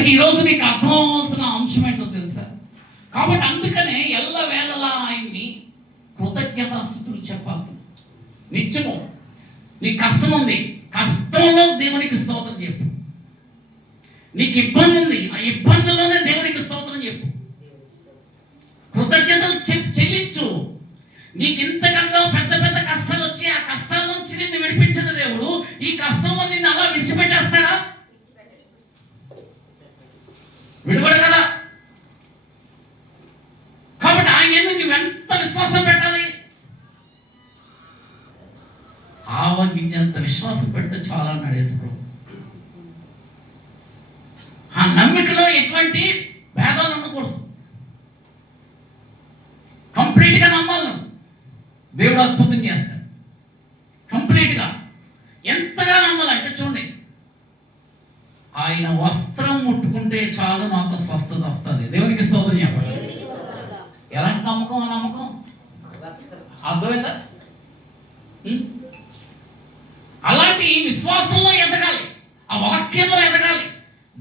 కనుక ఈరోజు నీకు అర్థం అవ్వాల్సిన అంశం ఏంటో తెలుసా? కాబట్టి అందుకనే ఎల్లవేళలా ఆయన్ని కృతజ్ఞతాస్తుతులు చెప్పాలి. నిత్యము నీకు కష్టం ఉంది, కష్టంలో దేవునికి స్తోత్రం చెప్పు. నీకు ఇబ్బంది ఉంది, ఆ ఇబ్బందుల్లోనే దేవునికి స్తోత్రం చెప్పు. కృతజ్ఞతలు చెల్లించు. నీకు ఇంతకన్నా పెద్ద పెద్ద కష్టాలు వచ్చి ఆ కష్టాల నుంచి నిన్ను విడిపించిన దేవుడు ఈ కష్టంలో నిన్ను అలా విడిచిపెట్టేస్తాడా? విడిపడు కదా. కాబట్టి ఆయన ఎందుకు నువ్వు ఎంత విశ్వాసం పెట్టాలి? ఆవగింజంత విశ్వాసం పెడితే చాలా అన్నాడు యేసుప్రభు. ఆ నమ్మికలో ఎటువంటి భేదాలు ఉండకూడదు. కంప్లీట్గా నమ్మాలి. దేవుడు అద్భుతం చేస్తాడు. కంప్లీట్గా ఎంతగా నమ్మాలంటే చూడండి, ఆయన వస్త్రం ముట్టుకుంటే చాలు నాకు స్వస్థత వస్తుంది. దేవునికి స్తోత్రం చెప్పండి. ఎలాంటి నమ్మకం? నమ్మకం అర్థమైందా? అలాంటి విశ్వాసంలో ఎదగాలి, ఆ వాక్యంలో ఎదగాలి,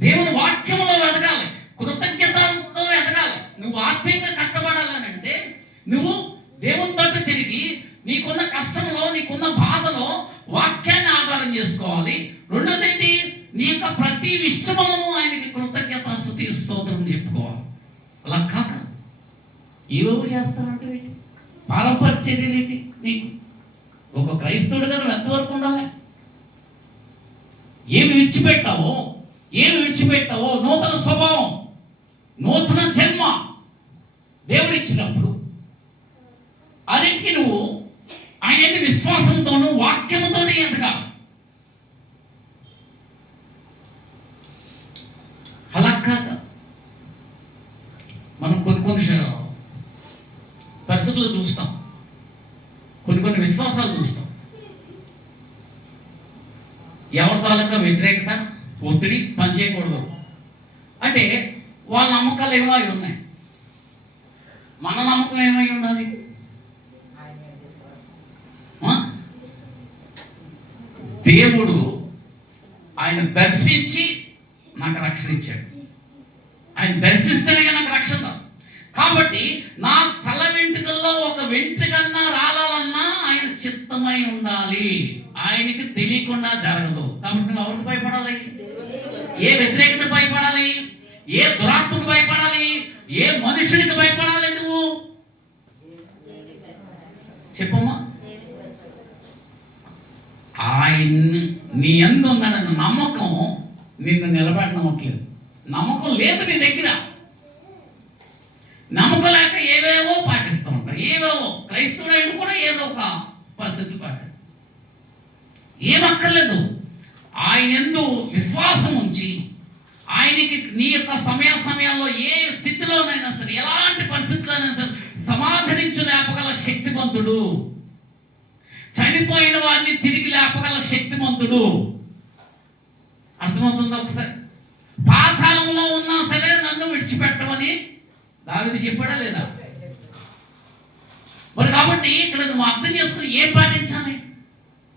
దేవుని వాక్యంలో ఎదగాలి, కృతజ్ఞతతో ఎదగాలి. నువ్వు ఆత్మీయంగా కట్టబడాలనంటే నువ్వు దేవునితో తిరిగి నీకున్న కష్టంలో, నీకున్న బాధలో వాక్యాన్ని ఆధారం చేసుకోవాలి. రెండోది, నీ యొక్క ప్రతి విషయములను ఆయనకి కృతజ్ఞత స్తుతి స్తోత్రం చెప్పుకోవాలి. అలా కాక ఏవేవో చేస్తానంటే పారంపర్య చర్యలేంటి? నీకు ఒక క్రైస్తవుడిగా నువ్వు ఎంతవరకు ఉండాలి? ఏమి విడిచిపెట్టావో నూతన స్వభావం, నూతన జన్మ దేవుడు ఇచ్చినప్పుడు అన్నిటికీ నువ్వు ఆయన విశ్వాసంతోనూ వాక్యంతోనే ఎదగాలి. అలా కాక మనం కొన్ని పరిస్థితులు చూస్తాం, కొన్ని విశ్వాసాలు చూస్తాం. ఎవరి తాలూకా వ్యతిరేకత, ఒత్తిడి పనిచేయకూడదు అంటే వాళ్ళ నమ్మకాలు ఏమో అవి ఉన్నాయి. మన నమ్మకం ఏమై ఉండాలి? దేవుడు ఆయన దర్శించి నాకు రక్షణ ఇచ్చాడు. ఆయన దర్శిస్తేనే నాకు రక్షణ. కాబట్టి నా తల వెంట్రుకల్లో ఒక వెంట్రుకన్నా రాలన్నా ఆయన చిత్తమై ఉండాలి. ఆయనకి తెలియకుండా జరగదు. కాబట్టి నువ్వు ఎవరికి భయపడాలి? ఏ వ్యతిరేకత భయపడాలి? ఏ దురాత్మకు భయపడాలి? ఏ మనుషునికి భయపడాలి? నువ్వు చెప్పమ్మా. ఆయన్ని నీ యందు ఉన్నాడన్న నమ్మకం నిన్ను నిలబెట్టనవట్లేదు. నమ్మకం లేదు నీ దగ్గర. నమ్మకం లేక ఏవేవో పాటిస్తూ ఉంటారు. ఏవేవో క్రైస్తవుడైన కూడా ఏదో ఒక పరిస్థితి పాటిస్తారు. ఏమక్కర్లేదు. ఆయన యందు విశ్వాసం ఉంచి ఆయనకి నీ యొక్క సమయాల్లో ఏ స్థితిలోనైనా సరే, ఎలాంటి పరిస్థితుల్లోనైనా సరే సమాధానించు లేపగల శక్తిమంతుడు, చనిపోయిన వారిని తిరిగి లేపగల శక్తిమంతుడు. అర్థమవుతుందా? ఒకసారి పాతాళంలో ఉన్నా సరే నన్ను విడిచిపెట్టమని దావీదు చెప్పాడా లేదా? మరి కాబట్టి ఇక్కడ నువ్వు అర్థం చేసుకుని ఏం పాటించాలి?